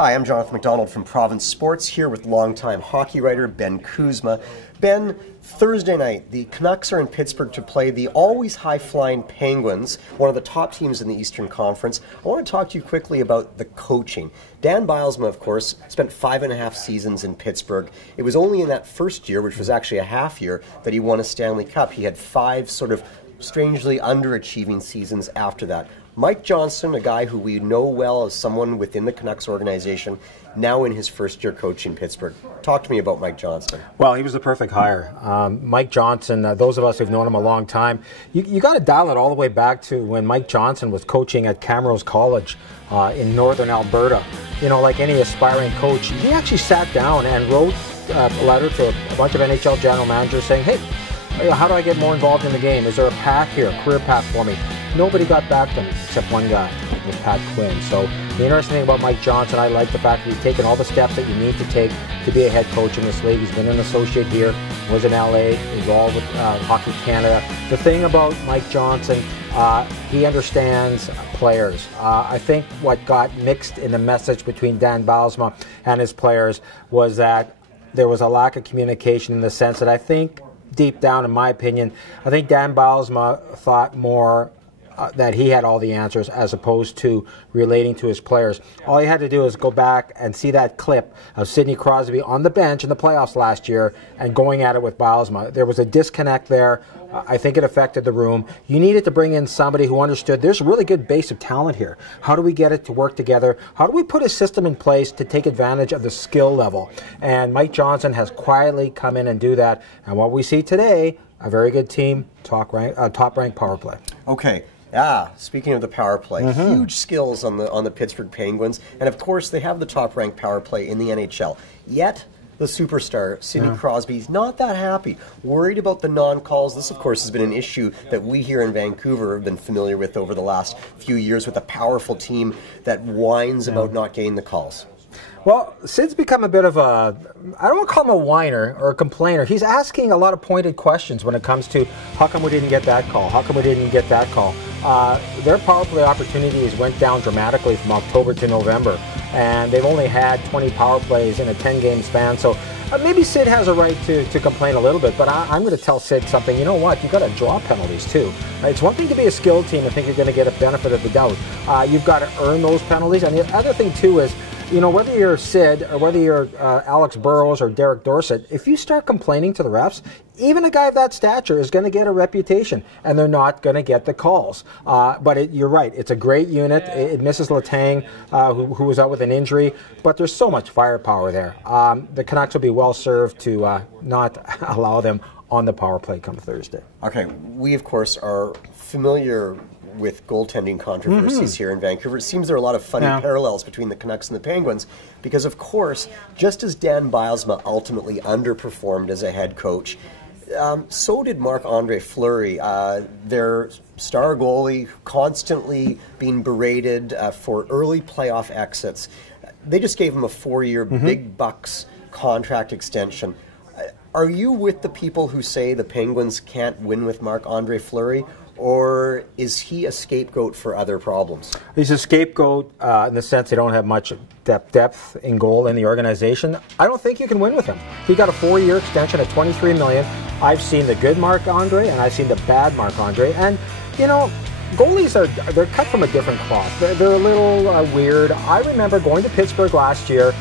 Hi, I'm Jonathan McDonald from Province Sports, here with longtime hockey writer Ben Kuzma. Ben, Thursday night, the Canucks are in Pittsburgh to play the always high-flying Penguins, one of the top teams in the Eastern Conference. I want to talk to you quickly about the coaching. Dan Bylsma, of course, spent 5.5 seasons in Pittsburgh. It was only in that first year, which was actually a half year, that he won a Stanley Cup. He had 5 sort of strangely underachieving seasons after that. Mike Johnston, a guy who we know well as someone within the Canucks organization, now in his first year coaching Pittsburgh. Talk to me about Mike Johnston. Well, he was the perfect hire. Mike Johnston, those of us who've known him a long time, you got to dial it all the way back to when Mike Johnston was coaching at Camrose College in northern Alberta. You know, like any aspiring coach, he actually sat down and wrote a letter to a bunch of NHL general managers saying, hey, how do I get more involved in the game? Is there a path here, a career path for me? Nobody got back to him except one guy, with Pat Quinn. So the interesting thing about Mike Johnston, I like the fact that he's taken all the steps that you need to take to be a head coach in this league. He's been an associate here, was in LA, involved with Hockey Canada. The thing about Mike Johnston, he understands players. I think what got mixed in the message between Dan Bylsma and his players was that there was a lack of communication in the sense that I think deep down, in my opinion, I think Dan Bylsma thought more that he had all the answers as opposed to relating to his players. All he had to do is go back and see that clip of Sidney Crosby on the bench in the playoffs last year and going at it with Bylsma. There was a disconnect there. I think it affected the room. You needed to bring in somebody who understood there's a really good base of talent here. How do we get it to work together? How do we put a system in place to take advantage of the skill level? And Mike Johnston has quietly come in and do that. And what we see today, a very good team, top-ranked power play. Okay. Speaking of the power play, huge skills on the Pittsburgh Penguins, and of course they have the top-ranked power play in the NHL. Yet the superstar Sidney Crosby is not that happy, worried about the non-calls. This, of course, has been an issue that we here in Vancouver have been familiar with over the last few years, with a powerful team that whines about not getting the calls. Well, Sid's become a bit of a, I don't want to call him a whiner or a complainer. He's asking a lot of pointed questions when it comes to how come we didn't get that call? How come we didn't get that call? Their power play opportunities went down dramatically from October to November, and they've only had 20 power plays in a 10-game span. So maybe Sid has a right to complain a little bit, but I'm going to tell Sid something. You know what? You've got to draw penalties too. It's one thing to be a skilled team and think you're going to get a benefit of the doubt. You've got to earn those penalties. And the other thing too is, you know, whether you're Sid or whether you're Alex Burrows or Derek Dorsett, if you start complaining to the refs, even a guy of that stature is going to get a reputation, and they're not going to get the calls. But you're right. It's a great unit. It misses Letang, who was out with an injury, but there's so much firepower there. The Canucks will be well served to not allow them on the power play come Thursday. Okay, we, of course, are familiar with goaltending controversies here in Vancouver. It seems there are a lot of funny parallels between the Canucks and the Penguins because, of course, just as Dan Bylsma ultimately underperformed as a head coach, so did Marc-Andre Fleury, their star goalie, constantly being berated for early playoff exits. They just gave him a 4-year big bucks contract extension. Are you with the people who say the Penguins can't win with Marc-Andre Fleury? Or is he a scapegoat for other problems? He's a scapegoat in the sense they don't have much depth in goal in the organization. I don't think you can win with him. He got a 4-year extension at $23 million. I've seen the good Marc-Andre and I've seen the bad Marc-Andre. And, you know, goalies they're cut from a different cloth. They're a little weird. I remember going to Pittsburgh last year.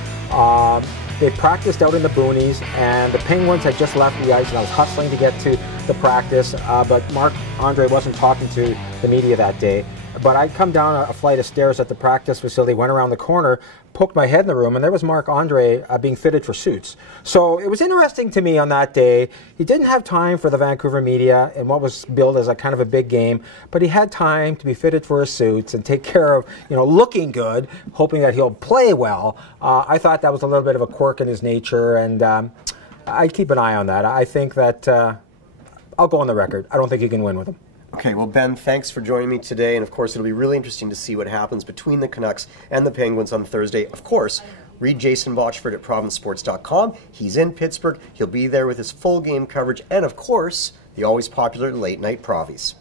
They practiced out in the boonies, and the Penguins had just left the ice, and I was hustling to get to the practice, but Marc-Andre wasn't talking to the media that day. But I'd come down a flight of stairs at the practice facility, went around the corner, poked my head in the room, and there was Marc-Andre being fitted for suits. So it was interesting to me on that day. He didn't have time for the Vancouver media in what was billed as a kind of a big game, but he had time to be fitted for his suits and take care of, you know, looking good, hoping that he'll play well. I thought that was a little bit of a quirk in his nature, and I'd keep an eye on that. I think that I'll go on the record. I don't think you can win with him. Okay, well, Ben, thanks for joining me today, and of course it'll be really interesting to see what happens between the Canucks and the Penguins on Thursday. Of course, read Jason Botchford at provincesports.com. He's in Pittsburgh. He'll be there with his full game coverage, and of course, the always popular Late Night Provies.